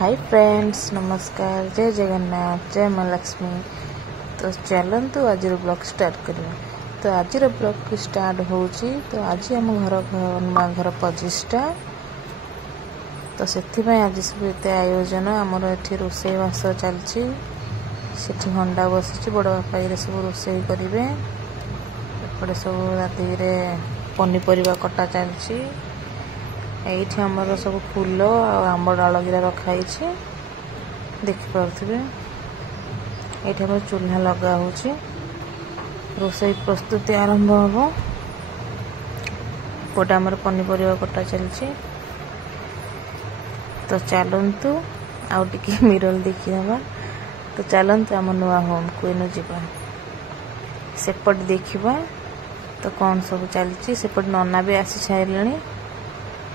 Hi friends, नमस्कार, जय जगन्नाथ, जय माँ लक्ष्मी। तो चलतु आज ब्लॉग स्टार्ट करिया। तो आज ब्लॉग स्टार्ट होची। तो आज आम घर नुआ घर प्रतिष्ठा, तो से आज सब एत आयोजन आमर ये रोषे बास चलती। सेठी हंडा बसी बड़ बापा ये सब रोषे करेंगे। एपटे सब राति पनीपरिया कटा चलती। ये आमर सब फूल आंब डाल गिरा रखाई देखिपे। ये आम चूल्हा लगा रोषे प्रस्तुति आरंभ हम। पटे आमर पनीपरिया कटा चलती। तो चलतु आउ टिके मिरल देखा। तो चलतु आम नुआ होम को इन जावा सेपट देखा। तो कौन सब चलती सेपट नना भी आसी सारे।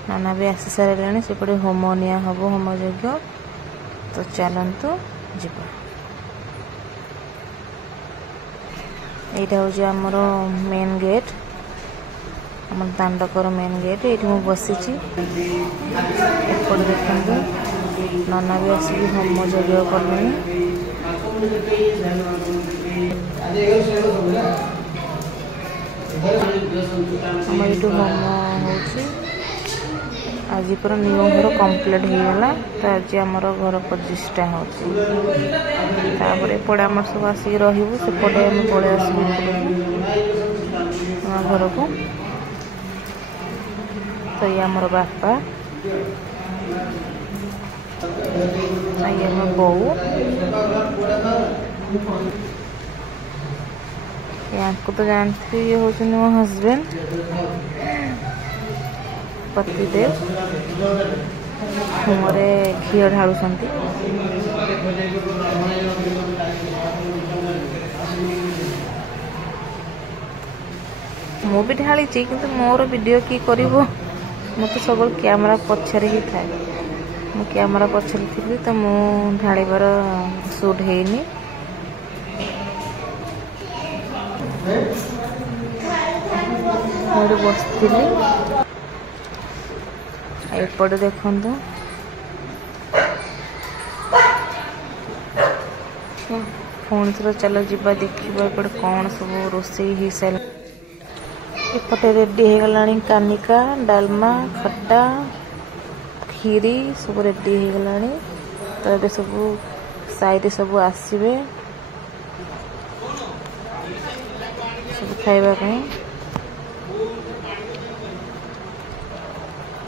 नाना भी आसी सारे सेपटे होम निया हम होम यज्ञ। तो चलतु जीवा। यहाँ हूँ आमर मेन गेट, आम दांडकर मेन गेट। ये मुझे बसी एपटे देखते नाना भी आसिक होम यज्ञ कले। आम ये होम हो आज पूरा न्यू घर कंप्लीट होगला। तो आज आमर घर प्रतिष्ठा होपटे आम सब आसिक रही सेपटे आम पलि आसू घर को। तो ये आमर बापा, ये आम बो, या तो जानते ये हूँ मो हजबैंड पतिदेव। मुहरे घी ढालु। मु भी ढाली किंतु मोर वीडियो की करिवो। मु तो सब कैमरा पछरे ही थाए। मु कैमरा पछरे थी तो मु ढालिबार शूट हेनी। मुझे बसती एपटे देखु पुणी थर चलो जीवा देखा एपटे कौन सब रोषे हो सारे। एपटे रेडी हो गला कानिका, डालमा, खट्टा, खीरी सब रेडी हो गला। तो ये सब साइड सब आसवे सब खाइबा।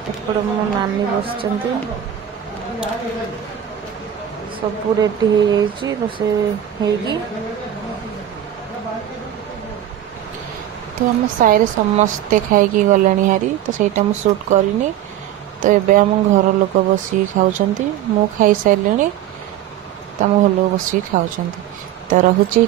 एपटे मो नानी बस सब रेडी हो रोषे होगी। तो आम साइड समस्ते खाई गले हारी। तो सहीटा मु शूट करनी। तो एबे आम घर लोक बस खाऊँ। मु खाई सारे तो आम घर लोक बस खाऊँ। तो रहुची।